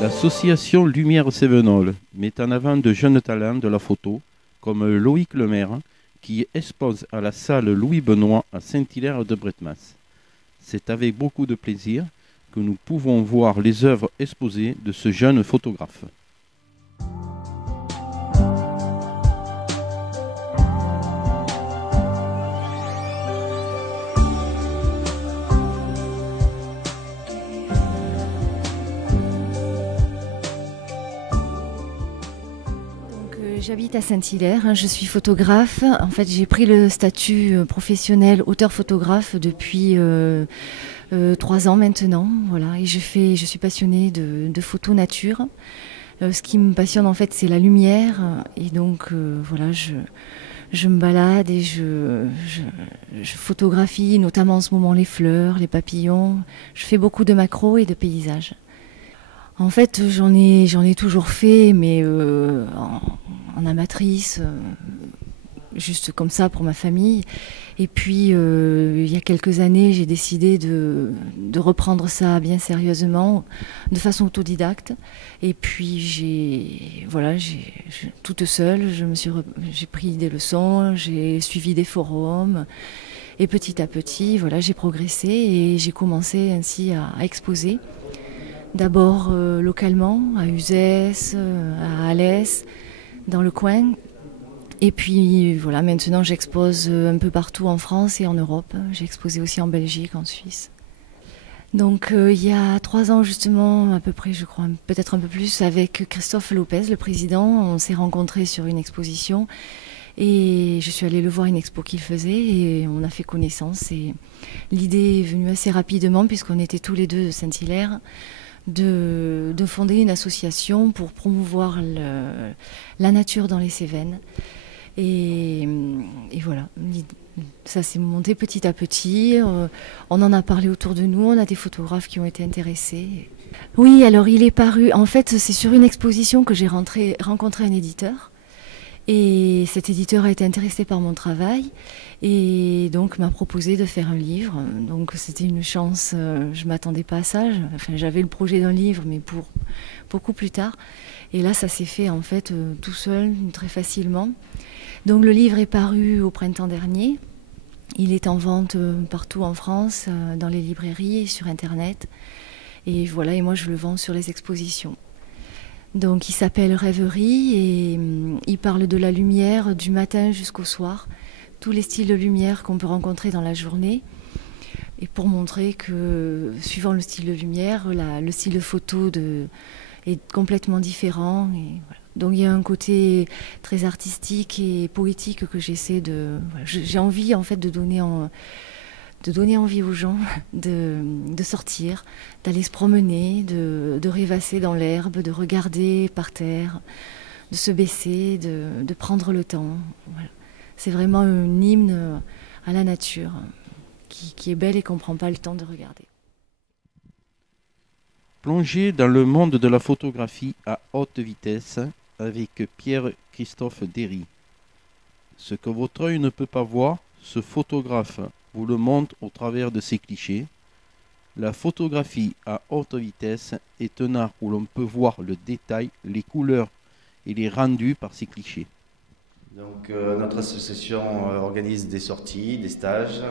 L'association Lumière Cévenol met en avant de jeunes talents de la photo, comme Loïc Lemaire, qui expose à la salle Louis-Benoît à Saint-Hilaire-de-Bretmas. C'est avec beaucoup de plaisir que nous pouvons voir les œuvres exposées de ce jeune photographe. J'habite à Saint-Hilaire, je suis photographe. En fait, j'ai pris le statut professionnel auteur-photographe depuis 3 ans maintenant. Voilà. Et je suis passionnée de photo nature. Ce qui me passionne en fait, c'est la lumière. Et donc, voilà, je me balade et je photographie notamment en ce moment les fleurs, les papillons. Je fais beaucoup de macros et de paysages. En fait, j'en ai toujours fait, mais en amatrice, juste comme ça pour ma famille. Et puis, il y a quelques années, j'ai décidé de reprendre ça bien sérieusement, de façon autodidacte. Et puis, toute seule, j'ai pris des leçons, j'ai suivi des forums. Et petit à petit, voilà, j'ai progressé et j'ai commencé ainsi à exposer. D'abord localement, à Uzès, à Alès, dans le coin. Et puis voilà, maintenant j'expose un peu partout en France et en Europe. J'ai exposé aussi en Belgique, en Suisse. Donc il y a 3 ans justement, à peu près je crois, peut-être un peu plus, avec Christophe Lopez, le président, on s'est rencontrés sur une exposition. Et je suis allée le voir, une expo qu'il faisait, et on a fait connaissance. Et l'idée est venue assez rapidement, puisqu'on était tous les deux de Saint-Hilaire, de fonder une association pour promouvoir la nature dans les Cévennes. Et voilà, ça s'est monté petit à petit. On en a parlé autour de nous, on a des photographes qui ont été intéressés. Oui, alors il est paru, en fait c'est sur une exposition que j'ai rencontré un éditeur. Et cet éditeur a été intéressé par mon travail et donc m'a proposé de faire un livre. Donc c'était une chance, je ne m'attendais pas à ça. J'avais le projet d'un livre, mais pour beaucoup plus tard. Et là, ça s'est fait en fait tout seul, très facilement. Donc le livre est paru au printemps dernier. Il est en vente partout en France, dans les librairies et sur Internet. Et voilà, et moi je le vends sur les expositions. Donc il s'appelle Rêverie et il parle de la lumière du matin jusqu'au soir, tous les styles de lumière qu'on peut rencontrer dans la journée. Et pour montrer que, suivant le style de lumière, le style de photo est complètement différent. Et voilà. Donc il y a un côté très artistique et poétique que j'essaie de... Voilà, j'ai envie en fait de donner envie aux gens de sortir, d'aller se promener, de rêvasser dans l'herbe, de regarder par terre, de se baisser, de prendre le temps. Voilà. C'est vraiment un hymne à la nature qui est belle et qu'on ne prend pas le temps de regarder. Plongez dans le monde de la photographie à haute vitesse avec Pierre-Christophe Derry. Ce que votre œil ne peut pas voir, ce photographe vous le montre au travers de ses clichés. La photographie à haute vitesse est un art où l'on peut voir le détail, les couleurs et les rendus par ces clichés. Donc notre association organise des sorties, des stages,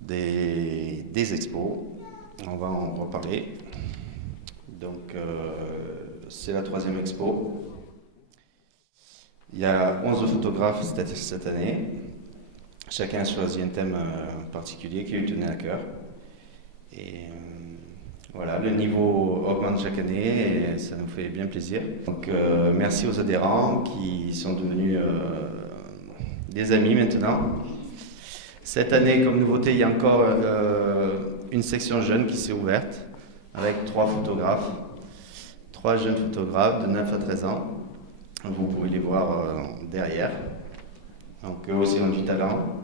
des expos. On va en reparler. Donc c'est la 3e expo. Il y a 11 photographes cette année. Chacun a choisi un thème particulier qui lui tenait à cœur. Et voilà, le niveau augmente chaque année et ça nous fait bien plaisir. Donc merci aux adhérents qui sont devenus des amis maintenant. Cette année, comme nouveauté, il y a encore une section jeune qui s'est ouverte avec 3 photographes, 3 jeunes photographes de 9 à 13 ans. Vous pouvez les voir derrière. Donc eux aussi ont du talent,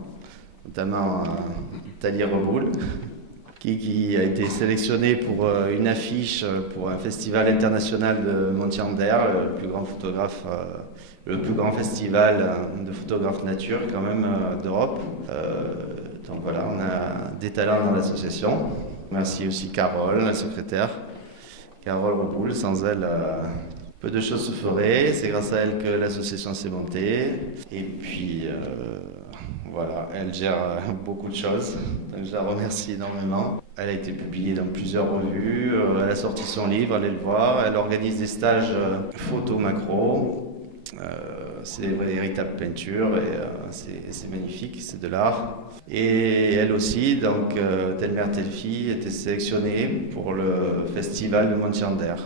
notamment Thalie Reboul, qui a été sélectionné pour une affiche pour un festival international de Montier-en-Der, le plus grand photographe, le plus grand festival de photographes nature quand même d'Europe. Donc voilà, on a des talents dans l'association. Merci aussi Carole, la secrétaire, Carole Reboul. Sans elle, peu de choses se feraient. C'est grâce à elle que l'association s'est montée. Et puis voilà, elle gère beaucoup de choses, donc je la remercie énormément. Elle a été publiée dans plusieurs revues, elle a sorti son livre, allez le voir. Elle organise des stages photo macro. C'est des véritables peintures et c'est magnifique, c'est de l'art. Et elle aussi, donc Telle mère, telle fille, était sélectionnée pour le festival de Montier-en-Der.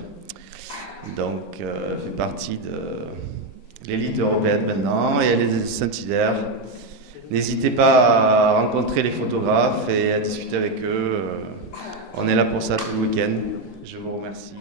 Donc elle fait partie de l'élite européenne maintenant et elle est Saint-Hilaire. N'hésitez pas à rencontrer les photographes et à discuter avec eux. On est là pour ça tout le week-end. Je vous remercie.